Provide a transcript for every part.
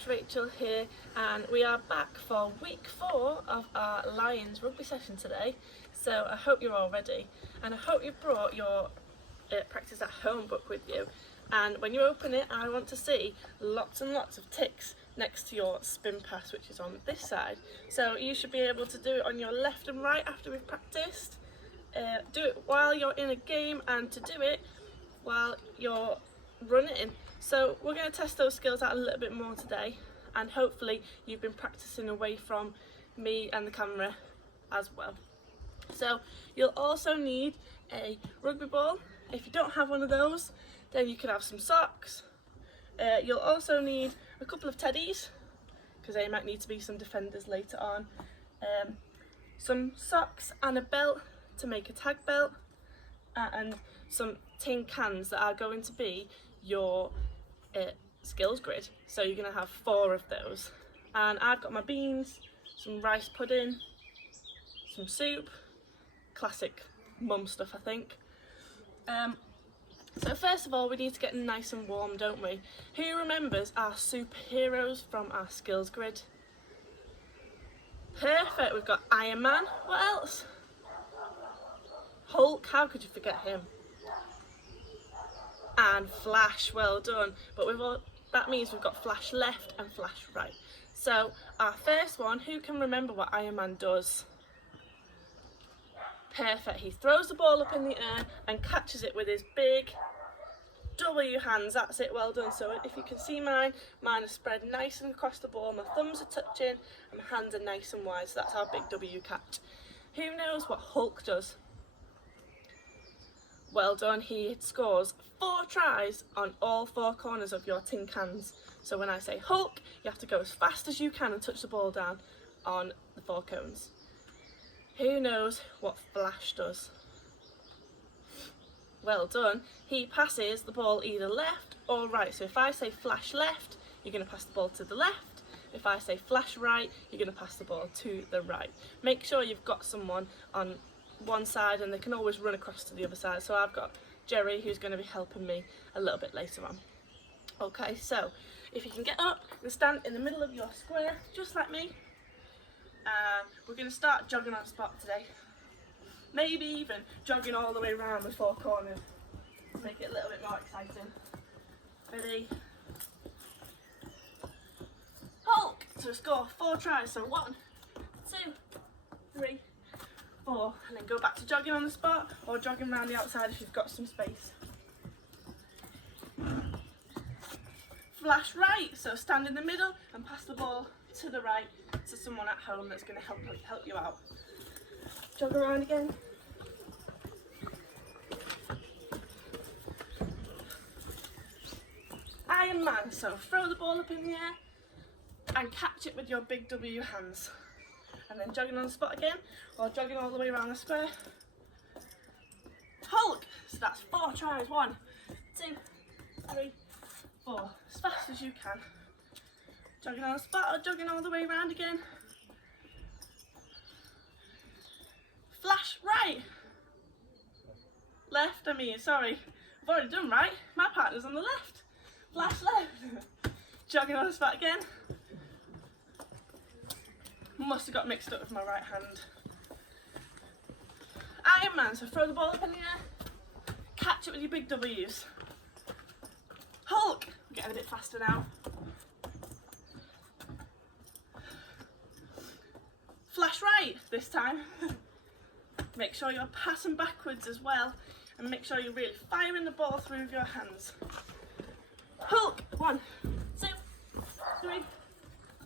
Coach Rachel here, and we are back for week 4 of our Lions rugby session today. So I hope you're all ready, and I hope you've brought your practice at home book with you. And when you open it, I want to see lots and lots of ticks next to your spin pass, which is on this side. So you should be able to do it on your left and right after we've practiced. Do it while you're in a game, and to do it while you're running. So we're going to test those skills out a little bit more today, and hopefully you've been practicing away from me and the camera as well. So you'll also need a rugby ball. If you don't have one of those, then you can have some socks. You'll also need a couple of teddies, because they might need to be some defenders later on. Some socks and a belt to make a tag belt, and some tin cans that are going to be your skills grid. So you're going to have 4 of those, and I've got my beans, some rice pudding, some soup, classic mum stuff I think. So first of all, we need to get nice and warm, don't we? Who remembers our superheroes from our skills grid? Perfect, we've got Iron Man. What else? Hulk, how could you forget him? And Flash, well done. But that means we've got Flash left and Flash right. So our first one, who can remember what Iron Man does? Perfect, he throws the ball up in the air and catches it with his big W hands. That's it, well done. So if you can see mine are spread nice and across the ball, my thumbs are touching and my hands are nice and wide. So that's our big W catch. Who knows what Hulk does? Well done, he scores 4 tries on all 4 corners of your tin cans. So when I say Hulk, you have to go as fast as you can and touch the ball down on the 4 cones. Who knows what Flash does? Well done, he passes the ball either left or right. So if I say Flash left, you're going to pass the ball to the left. If I say Flash right, you're going to pass the ball to the right. Make sure you've got someone on one side and they can always run across to the other side. So I've got Jerry, who's going to be helping me a little bit later on. Okay, so if you can get up and stand in the middle of your square, just like me, and we're going to start jogging on spot today. Maybe even jogging all the way around the 4 corners to make it a little bit more exciting. Ready? Hulk! So score 4 tries, so 1, 2, 3, 4, and then go back to jogging on the spot or jogging around the outside if you've got some space. Flash right, so stand in the middle and pass the ball to the right to someone at home that's going to help you out. Jog around again. Iron Man, so throw the ball up in the air and catch it with your big W hands. And then jogging on the spot again, or jogging all the way around the square. Hulk! So that's 4 tries. 1, 2, 3, 4. As fast as you can. Jogging on the spot or jogging all the way around again. Flash right. Left, sorry. I've already done right. My partner's on the left. Flash left. Jogging on the spot again. Must have got mixed up with my right hand. Iron Man, so throw the ball up in the air, catch it with your big W's. Hulk, I'm getting a bit faster now. Flash right this time. Make sure you're passing backwards as well, and make sure you're really firing the ball through with your hands. Hulk, 1, 2, 3,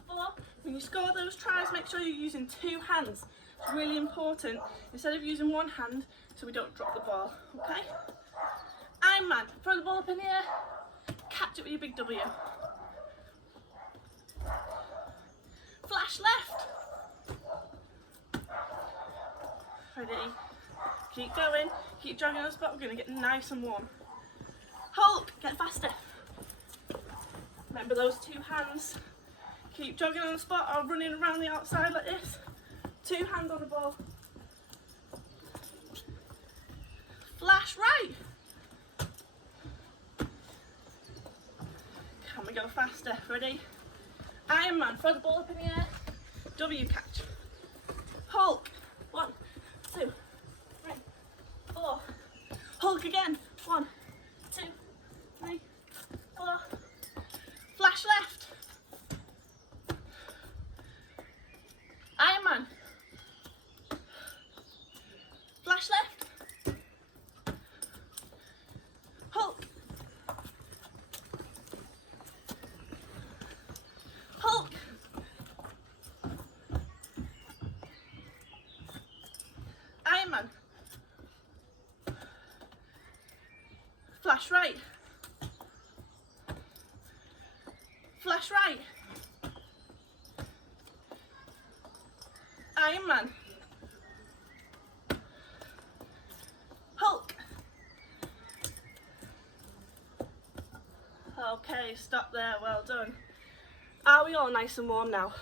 4. When you score those tries, make sure you're using 2 hands. It's really important, instead of using 1 hand, so we don't drop the ball, okay? Iron Man, throw the ball up in the air, catch it with your big W. Flash left. Ready? Keep going, keep jogging on the spot, we're going to get nice and warm. Hulk, get faster. Remember those 2 hands. Keep jogging on the spot or running around the outside like this. 2 hands on the ball. Flash right. Can we go faster? Ready? Iron Man, throw the ball up in the air. W catch. Hulk. 1, 2, 3, 4. Hulk again. 1, 2, 3, 4. Flash left. Iron Man. Flash left. Hulk. Hulk. Iron Man. Flash right. Flash right. Iron Man. Hulk. Okay, stop there, well done. Are we all nice and warm now?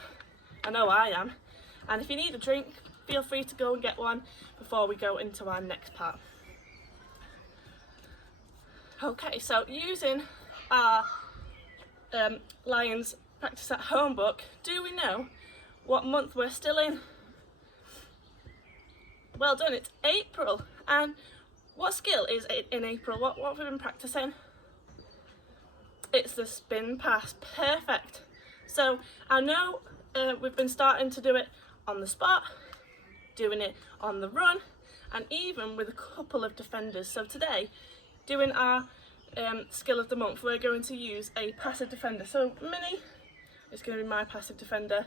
I know I am. And if you need a drink, feel free to go and get one before we go into our next part. Okay, so using our Lions Practice at Home book, do we know what month we're still in? Well done, it's April. And what skill is it in April? What have we been practicing? It's the spin pass. Perfect. So I know we've been starting to do it on the spot, doing it on the run, and even with a couple of defenders. So today, doing our skill of the month, we're going to use a passive defender. So Minnie is going to be my passive defender,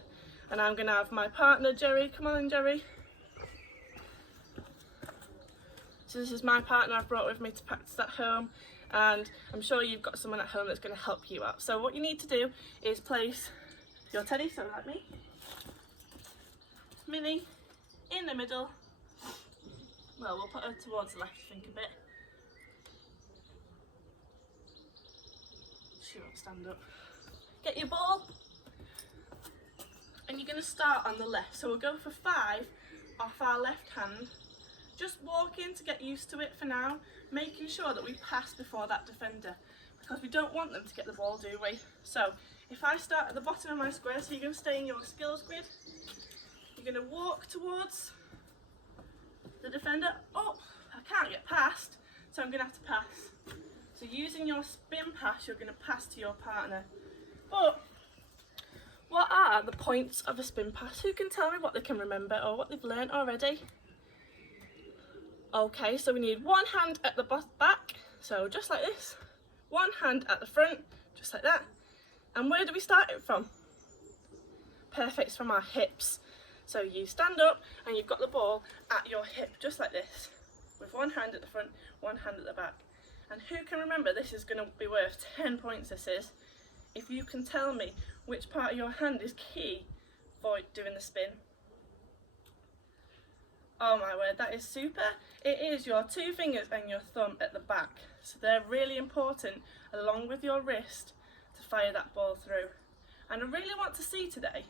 and I'm going to have my partner Jerry. Come on in, Jerry. So this is my partner I've brought with me to practice at home, and I'm sure you've got someone at home that's going to help you out. So what you need to do is place your teddy, so like me, Minnie in the middle. Well, we'll put her towards the left, I think, a bit. She won't stand up. Get your ball, and you're going to start on the left. So we'll go for 5 off our left hand. Just walking to get used to it for now, making sure that we pass before that defender, because we don't want them to get the ball, do we? So if I start at the bottom of my square, so you're going to stay in your skills grid, you're going to walk towards the defender. Oh, I can't get past, so I'm going to have to pass. So using your spin pass, you're going to pass to your partner. But what are the points of a spin pass? Who can tell me what they can remember or what they've learnt already? Okay, so we need one hand at the back, so just like this. One hand at the front, just like that. And where do we start it from? Perfect, it's from our hips. So you stand up and you've got the ball at your hip, just like this. With one hand at the front, one hand at the back. And who can remember, this is going to be worth 10 points, this is, if you can tell me which part of your hand is key for doing the spin. Oh my word, that is super. It is your 2 fingers and your thumb at the back. So they're really important, along with your wrist, to fire that ball through. And I really want to see today,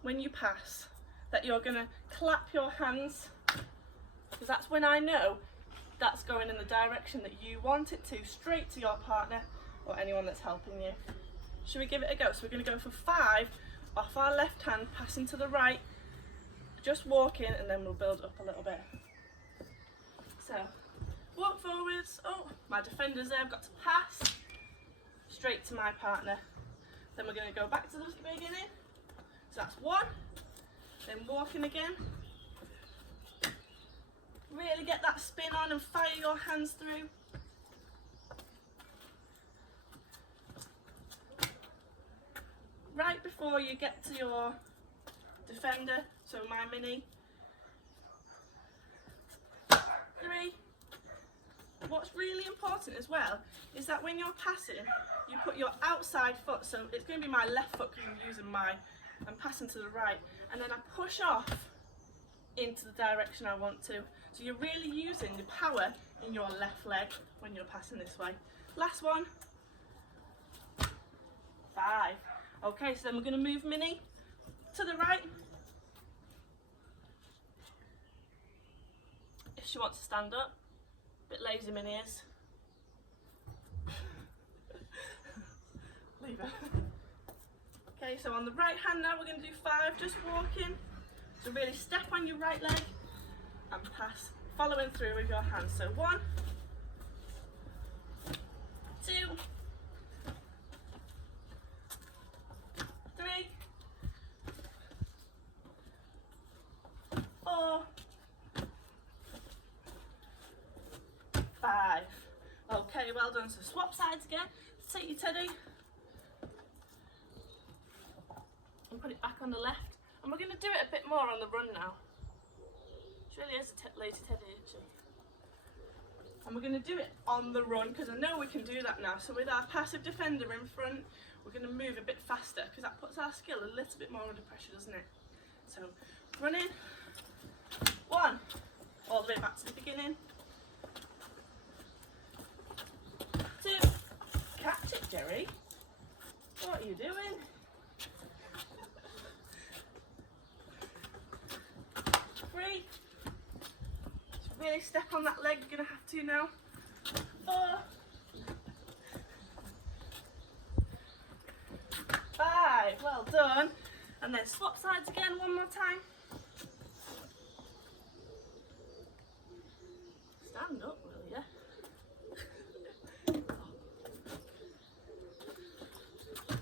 when you pass, that you're going to clap your hands, because that's when I know that's going in the direction that you want it to, straight to your partner or anyone that's helping you. Should we give it a go? So we're going to go for 5 off our left hand, passing to the right, just walking, and then we'll build up a little bit. So walk forwards. Oh, my defender's there, I've got to pass straight to my partner. Then we're going to go back to the beginning. So that's 1, then walking again. Really get that spin on and fire your hands through. Right before you get to your defender, so my Minnie. 3. What's really important as well is that when you're passing, you put your outside foot, so it's going to be my left foot because I'm using mine. I'm passing to the right, and then I push off into the direction I want to. So you're really using the power in your left leg when you're passing this way. Last one. 5. Okay, so then we're going to move Minnie to the right. If she wants to stand up. Bit lazy, Minnie is. Leave her. Okay, so on the right hand now we're going to do 5, just walking. So really step on your right leg and pass, following through with your hands. So 1, 2, 3, 4, 5. Okay, well done. So swap sides again. Take your teddy and put it back on the left. And we're going to do it a bit more on the run now. She really is a lazy teddy, isn't she? And we're going to do it on the run because I know we can do that now. So with our passive defender in front, we're going to move a bit faster because that puts our skill a little bit more under pressure, doesn't it? So running, 1, all the way back to the beginning. 2, catch it, Jerry. What are you doing? 3, really step on that leg, you're going to have to now. 4, 5, well done. And then swap sides again one more time. Stand up, will ya?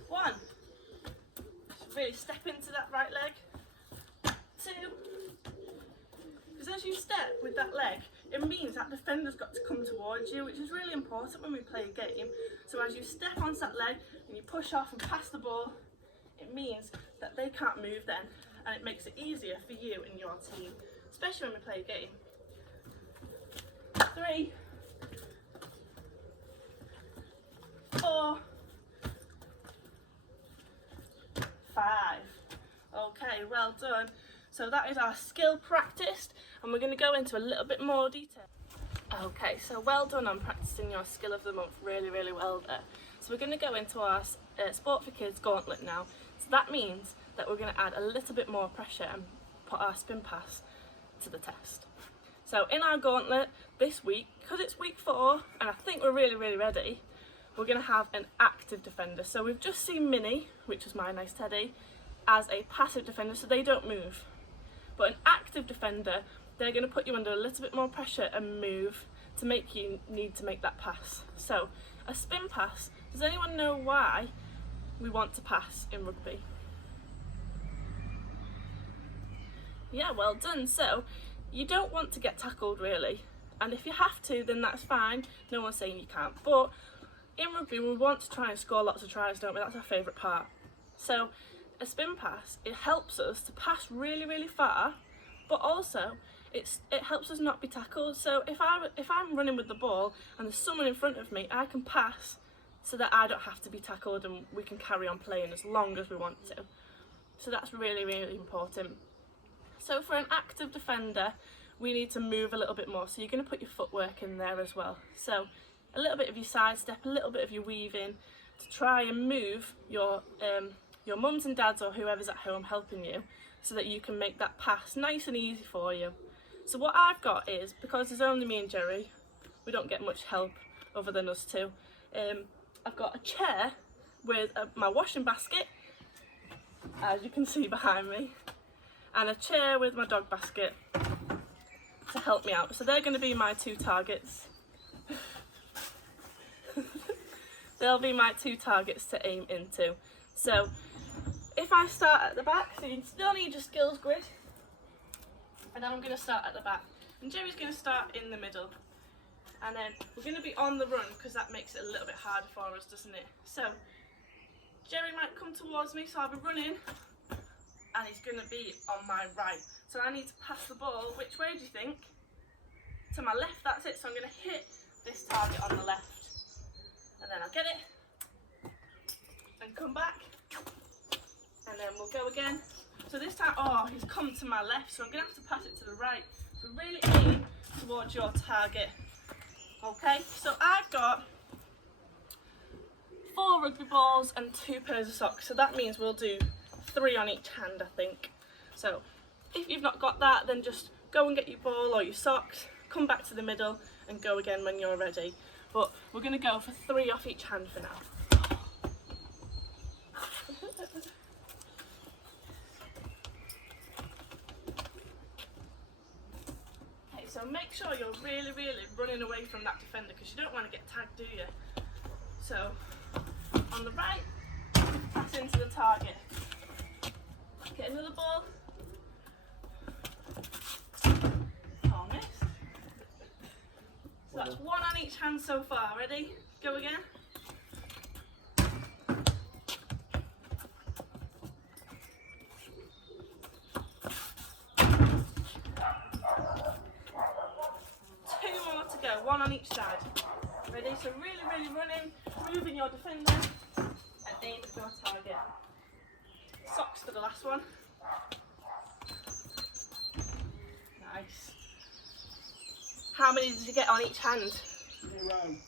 1, really step into that right leg. 2, because as you step with that leg, it means that defender's got to come towards you, which is really important when we play a game. So as you step onto that leg and you push off and pass the ball, it means that they can't move then, and it makes it easier for you and your team, especially when we play a game. 3, 4, 5. Okay, well done. So that is our skill practiced, and we're going to go into a little bit more detail. Okay, so well done on practicing your skill of the month, really, really well there. So we're going to go into our Sport for Kids gauntlet now. So that means that we're going to add a little bit more pressure and put our spin pass to the test. So in our gauntlet this week, because it's week 4 and I think we're really, really ready, we're going to have an active defender. So we've just seen Minnie, which is my nice teddy, as a passive defender, so they don't move. But an active defender, they're going to put you under a little bit more pressure and move to make you need to make that pass. So a spin pass, does anyone know why we want to pass in rugby? Yeah, well done. So you don't want to get tackled really, and if you have to, then that's fine, no one's saying you can't. But in rugby we want to try and score lots of tries, don't we? That's our favourite part. So a spin pass, it helps us to pass really, really far, but also it helps us not be tackled. So if I'm running with the ball and there's someone in front of me, I can pass so that I don't have to be tackled and we can carry on playing as long as we want to. So that's really, really important. So for an active defender, we need to move a little bit more. So you're going to put your footwork in there as well. So a little bit of your side step, a little bit of your weaving to try and move your mums and dads or whoever's at home helping you so that you can make that pass nice and easy for you. So what I've got is, because there's only me and Jerry, we don't get much help other than us two, I've got a chair with my washing basket, as you can see behind me, and a chair with my dog basket to help me out. So they're going to be my 2 targets. They'll be my 2 targets to aim into. So if I start at the back, so you still need your skills grid, and I'm going to start at the back, and Jerry's going to start in the middle, and then we're going to be on the run because that makes it a little bit harder for us, doesn't it? So Jerry might come towards me, so I'll be running, and he's going to be on my right. So I need to pass the ball. Which way do you think? To my left, that's it. So I'm going to hit this target on the left, and then I'll get it and come back, and then we'll go again. So this time, oh, he's come to my left, so I'm going to have to pass it to the right. So really aim towards your target. Okay, so I've got 4 rugby balls and 2 pairs of socks, so that means we'll do 3 on each hand, I think. So if you've not got that, then just go and get your ball or your socks, come back to the middle and go again when you're ready. But we're going to go for 3 off each hand for now. So make sure you're really running away from that defender, because you don't want to get tagged, do you? So on the right, pass into the target. Get another ball. Oh, missed. So that's one on each hand so far. Ready? Go again. One on each side. Ready? So really running, moving your defender and aim at your target. Socks for the last one. Nice. How many did you get on each hand? 0.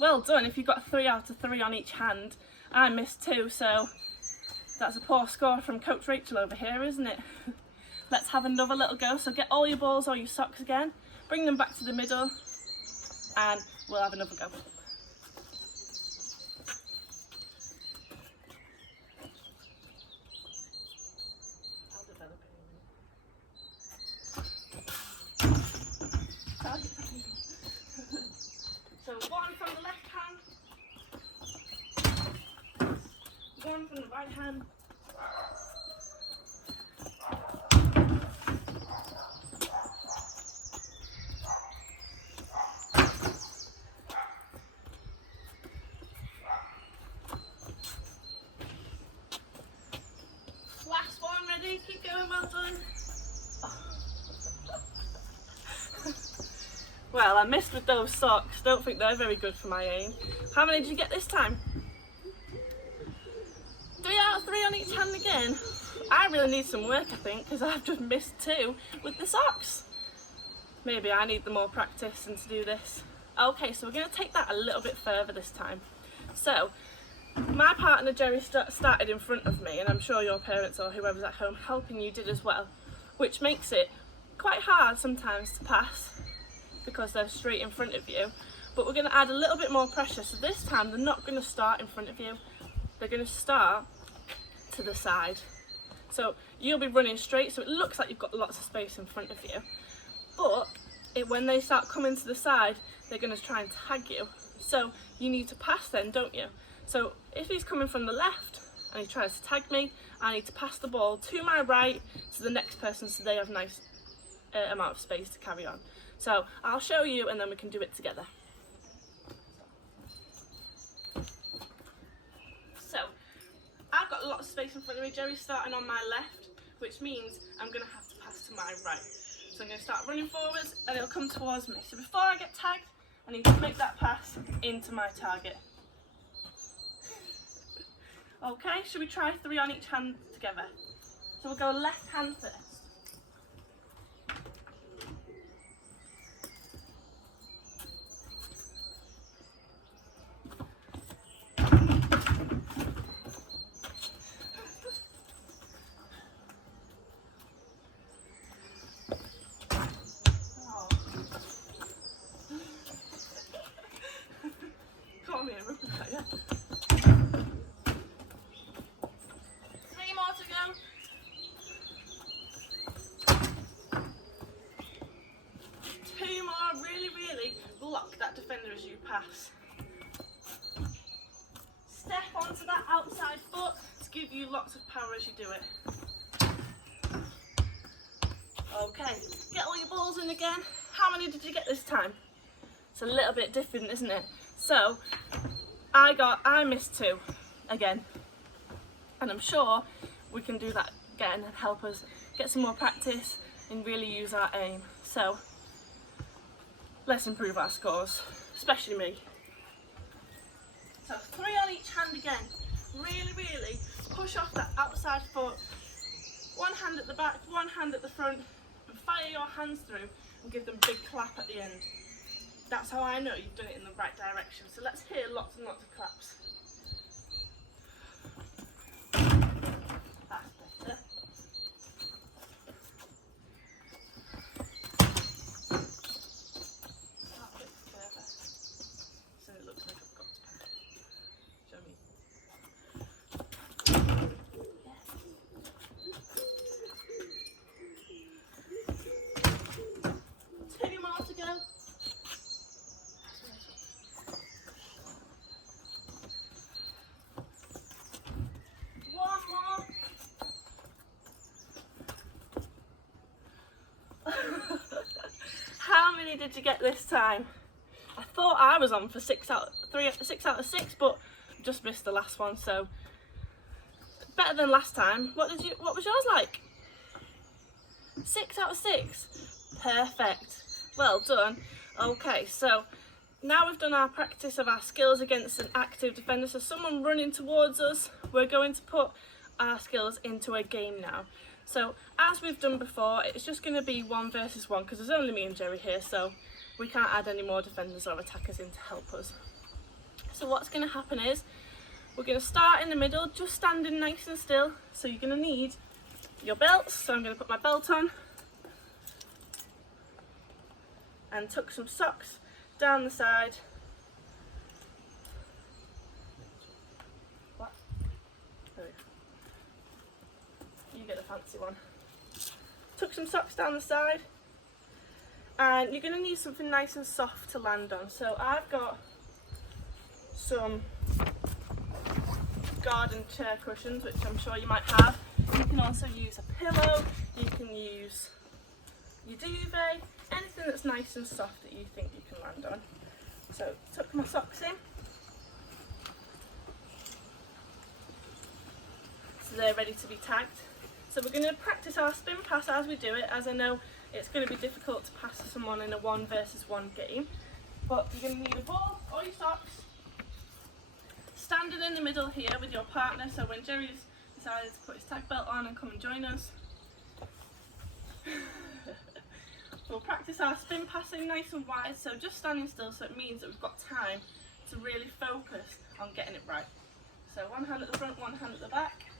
Well done. If you got 3 out of 3 on each hand, I missed 2, so that's a poor score from Coach Rachel over here, isn't it? Let's have another little go. So get all your balls or your socks again, bring them back to the middle, and we'll have another go. I'll develop it. So one from the left hand, one from the right hand. Keep going, well done. Well, I missed with those socks. Don't think they're very good for my aim. How many did you get this time? 3 out of 3 on each hand again. I really need some work, I think, because I've just missed 2 with the socks. Maybe I need the more practice and to do this. Okay, so we're going to take that a little bit further this time. So my partner Jerry started in front of me, and I'm sure your parents or whoever's at home helping you did as well, which makes it quite hard sometimes to pass because they're straight in front of you. But we're going to add a little bit more pressure, so this time they're not going to start in front of you, they're going to start to the side. So you'll be running straight, so it looks like you've got lots of space in front of you, but when they start coming to the side, they're going to try and tag you. So you need to pass then, don't you? So if he's coming from the left and he tries to tag me, I need to pass the ball to my right to the next person so they have a nice amount of space to carry on. So I'll show you and then we can do it together. So I've got a lot of space in front of me. Jerry's starting on my left, which means I'm going to have to pass to my right. So I'm going to start running forwards and it'll come towards me. So before I get tagged, I need to make that pass into my target. Okay, should we try 3 on each hand together? So we'll go left hand first. Oh. Come here, rugby player. Block that defender as you pass. Step onto that outside foot to give you lots of power as you do it. Okay, get all your balls in again. How many did you get this time? It's a little bit different, isn't it? So I missed 2 again, and I'm sure we can do that again and help us get some more practice and really use our aim. So let's improve our scores, especially me. So 3 on each hand again. Really push off that outside foot. 1 hand at the back, 1 hand at the front, and fire your hands through and give them a big clap at the end. That's how I know you've done it in the right direction. So let's hear lots and lots of claps. That's better. many did you get this time? I thought I was on for 6 out of 6, but just missed the last one, so better than last time. What was yours like? 6 out of 6. Perfect. Well done. Okay, so now we've done our practice of our skills against an active defender, so someone running towards us, we're going to put our skills into a game now. So as we've done before, it's just going to be 1 versus 1 because there's only me and Jerry here, so we can't add any more defenders or attackers in to help us. So what's going to happen is we're going to start in the middle, just standing nice and still. So you're going to need your belts, so I'm going to put my belt on and tuck some socks down the side. What? There we go. You get the fancy one. Tuck some socks down the side, and you're going to need something nice and soft to land on. So I've got some garden chair cushions, which I'm sure you might have. You can also use a pillow, you can use your duvet, anything that's nice and soft that you think you can land on. So tuck my socks in, so they're ready to be tagged. So we're going to practice our spin pass as we do it, as I know it's going to be difficult to pass to someone in a 1 versus 1 game. But you're going to need a ball or your socks, standing in the middle here with your partner, so when Jerry's decided to put his tag belt on and come and join us, we'll practice our spin passing nice and wide, so just standing still, so it means that we've got time to really focus on getting it right. So 1 hand at the front, 1 hand at the back.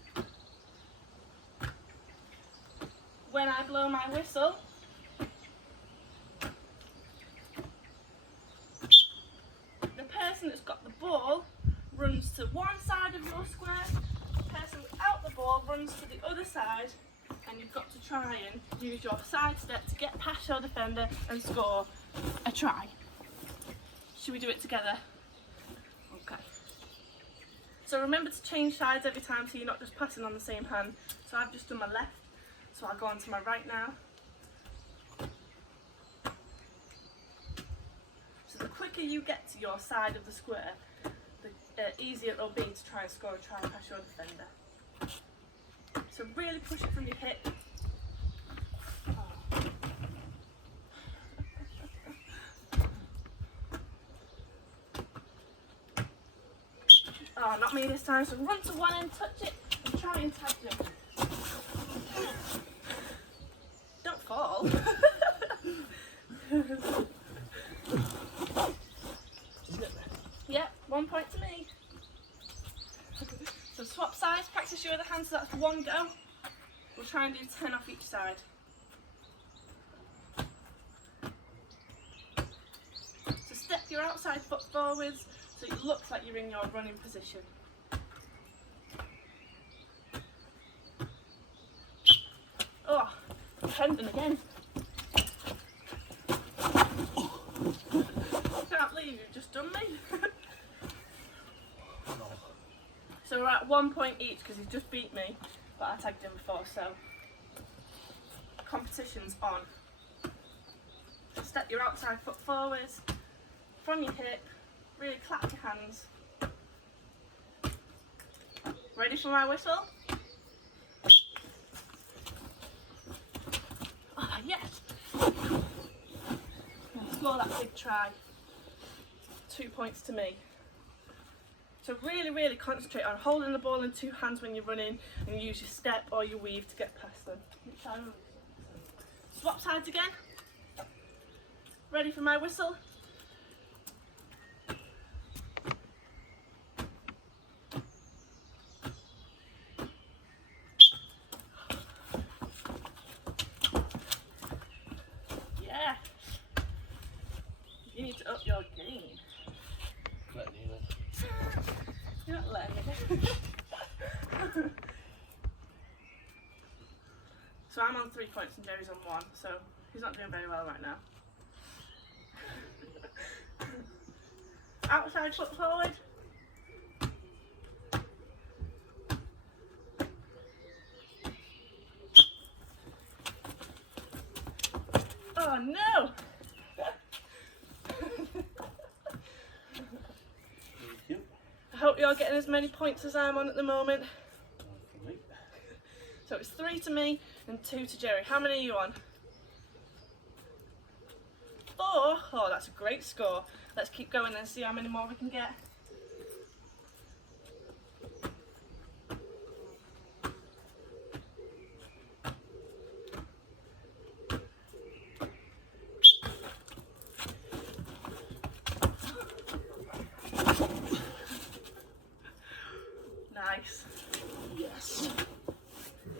When I blow my whistle, the person that's got the ball runs to one side of your square, the person without the ball runs to the other side, and you've got to try and use your side step to get past your defender and score a try. Should we do it together? Okay. So remember to change sides every time so you're not just passing on the same hand. So I've just done my left, so I'll go on to my right now. So the quicker you get to your side of the square, the easier it'll be to try and score a try past your defender. So really push it from your hip. Oh, not me this time. So run to one end, touch it, and try and tag them. Don't fall. Yeah, 1 point to me. So swap sides, practice your other hand, so that's 1 go. We'll try and do 10 off each side. So step your outside foot forwards so it looks like you're in your running position. Oh, tendon again. Can't believe you've just done me. So we're at 1 point each because he's just beat me, but I tagged him before, so competition's on. So step your outside foot forwards, from your hip, really clap your hands. Ready for my whistle? Oh yes! Score that big try. 2 points to me. So really concentrate on holding the ball in 2 hands when you're running, and use your step or your weave to get past them. Swap sides again. Ready for my whistle? Yeah. You need to up your game. You're not letting me. So I'm on 3 points and Jerry's on 1, so he's not doing very well right now. Outside foot forward. Oh no! hope you're getting as many points as I'm on at the moment. So it's 3 to me and 2 to Jerry. How many are you on? 4? Oh, that's a great score. Let's keep going and see how many more we can get. Nice. Yes.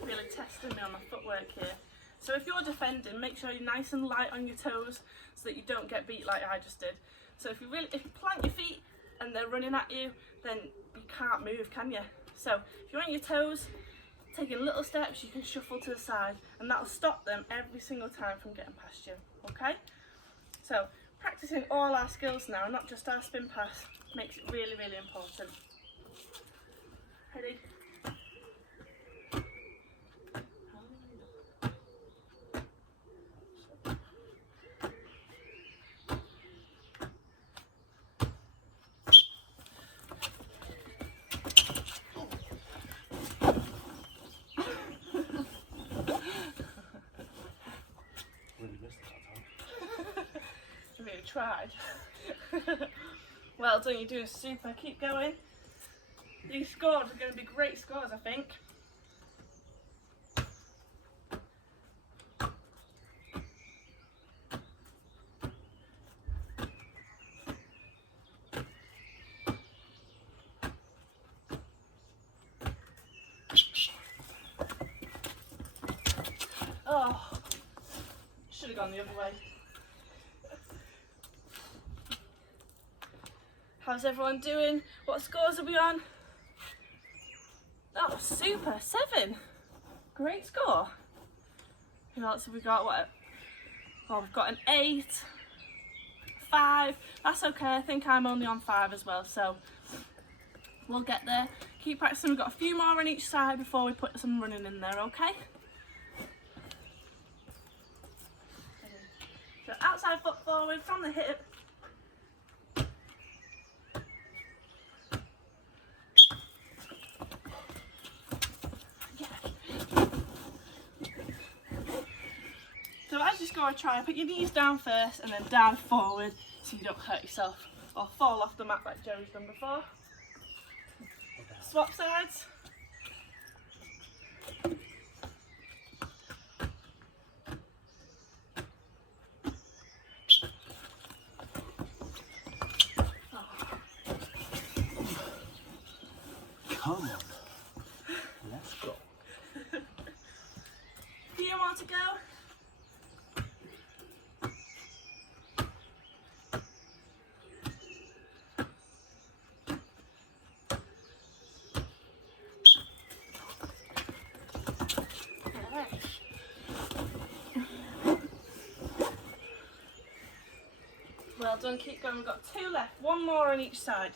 Really testing me on my footwork here. So if you're defending, make sure you're nice and light on your toes so that you don't get beat like I just did. So if you plant your feet and they're running at you, then you can't move, can you? So if you're on your toes, taking little steps, you can shuffle to the side, and that'll stop them every single time from getting past you, okay? So practicing all our skills now, not just our spin pass, makes it really, really important. Ready? Really tried. Well done, you're doing super. Keep going. These scores are going to be great scores, I think. Oh, should have gone the other way. How's everyone doing? What scores are we on? Oh, super, 7. Great score. Who else have we got? What? Oh, we've got an 8, 5. That's okay, I think I'm only on 5 as well, so we'll get there. Keep practicing, we've got a few more on each side before we put some running in there, okay? So outside foot forward from the hip. So as you score a try, put your knees down first and then down forward so you don't hurt yourself or fall off the mat like Joey's done before. Swap sides. Come on. Let's go. Few more to go. Well done, keep going. We've got 2 left, 1 more on each side.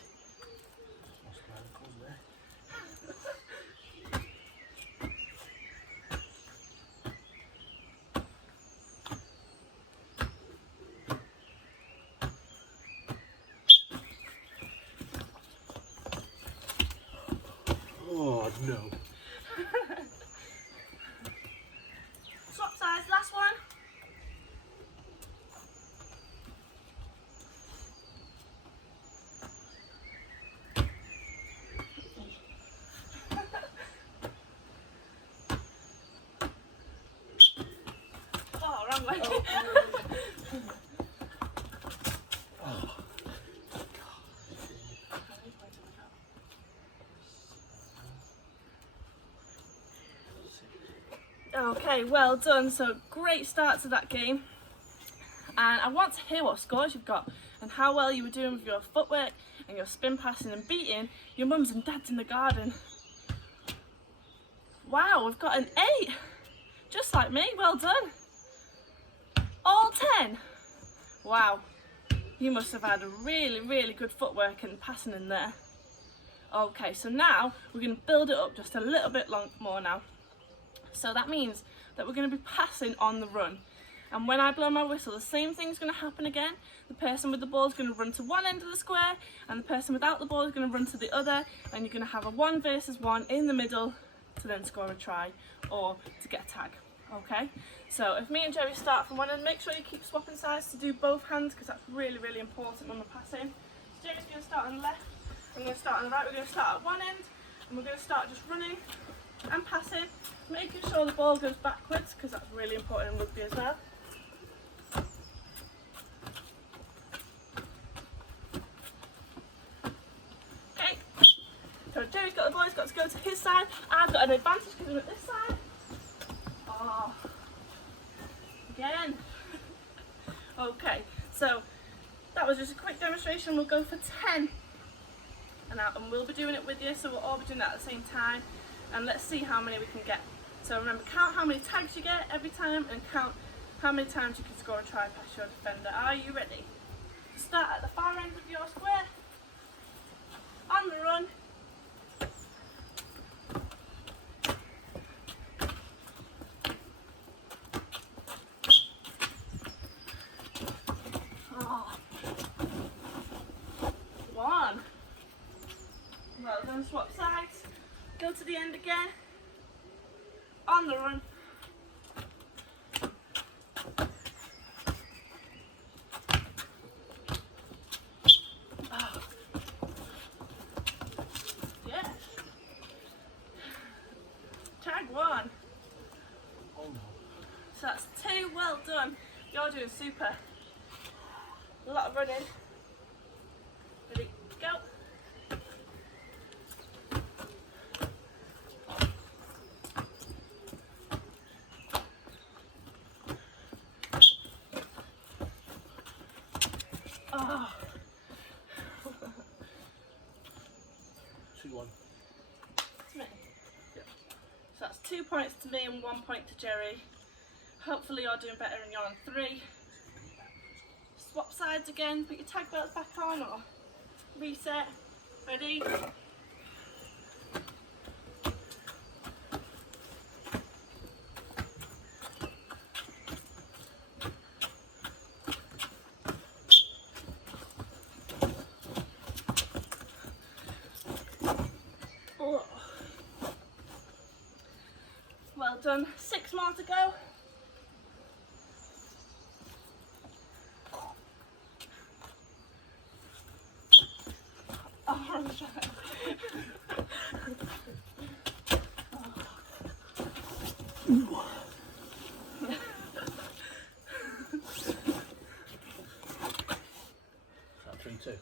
Oh no. Swap sides, last one. Oh, wrong way. Okay, well done. So great start to that game. And I want to hear what scores you've got and how well you were doing with your footwork and your spin passing and beating your mums and dads in the garden. Wow, we've got an 8. Just like me, well done. All 10. Wow, you must have had a really, really good footwork and passing in there. Okay, so now we're going to build it up just a little bit more now. So that means that we're going to be passing on the run. And when I blow my whistle, the same thing's going to happen again. The person with the ball is going to run to one end of the square, and the person without the ball is going to run to the other, and you're going to have a 1 versus 1 in the middle to then score a try or to get a tag. Okay, so if me and Jerry start from one end, make sure you keep swapping sides to do both hands, because that's really, really important when we're passing. So Jerry's going to start on the left, I'm going to start on the right. We're going to start at one end, and we're going to start just running and passing, making sure the ball goes backwards, because that's really important in rugby as well. Okay, so Jerry's got the ball, he's got to go to his side. I've got an advantage because I'm at this side. Oh, again. Okay, so that was just a quick demonstration. We'll go for 10. And we'll be doing it with you, so we'll all be doing that at the same time, and let's see how many we can get. So remember, count how many tags you get every time, and count how many times you can score a try past your defender. Are you ready? Start at the far end of your square, on the run. Oh. 1. Well done, swap sides, go to the end again, on the run. Oh. Yes. Tag 1. Oh no. So that's 2, well done. You're doing super. A lot of running. Ready, go. Oh. 2-1. To me. Yeah. So that's 2 points to me and 1 point to Jerry. Hopefully you're doing better and you're on 3. Swap sides again, put your tag belts back on or reset. Ready? Oh. Well done. 6 more to go. Oh, Is that 3-2?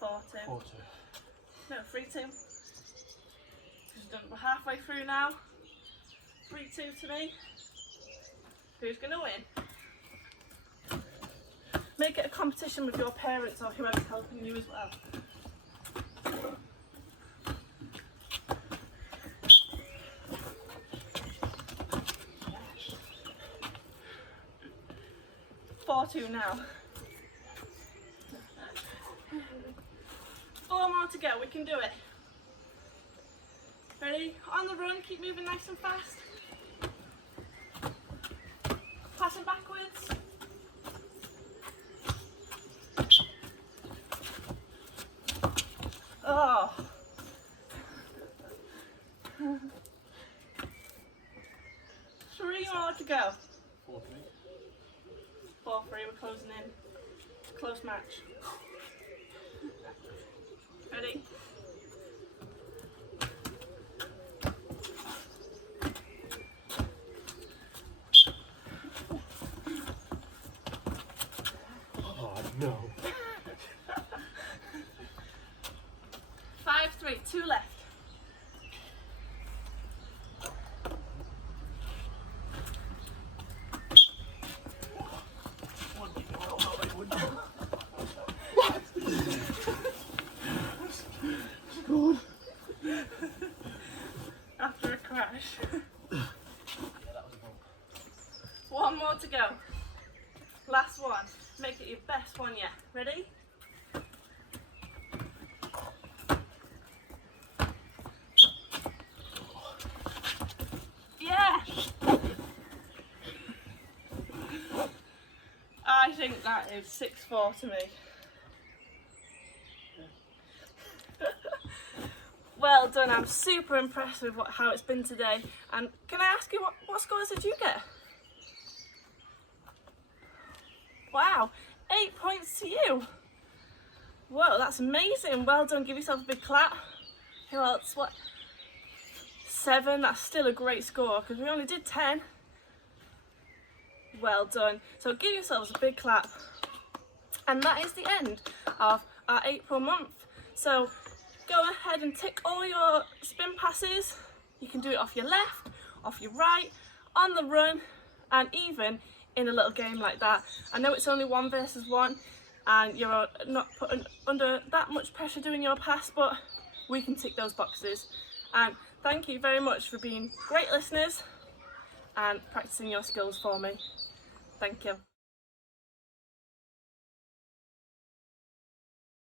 4-2. 4-2. No, 3-2. We're halfway through now. 3-2 to me. Who's going to win? Make it a competition with your parents or whoever's helping you as well. Yes. 4-2 now. 4 more to go, we can do it. Ready? On the run, keep moving nice and fast. Passing backwards. Oh. 3 more to go. 4-3. 4-3, we're closing in. Close match. Ready? Oh no. 5-3, 2 left. God. After a crash. Yeah, that was a bump. 1 more to go. Last one. Make it your best one yet. Ready? Yeah! think that is 6-4 to me. Well done, I'm super impressed with how it's been today. And can I ask you, what scores did you get? Wow, 8 points to you. Whoa, that's amazing. Well done, give yourself a big clap. Who else? What? 7, that's still a great score because we only did 10. Well done. So give yourselves a big clap. And that is the end of our April month. So go ahead and tick all your spin passes. You can do it off your left, off your right, on the run, and even in a little game like that. I know it's only 1 versus 1 and you're not put under that much pressure doing your pass, but we can tick those boxes. And thank you very much for being great listeners and practicing your skills for me. Thank you.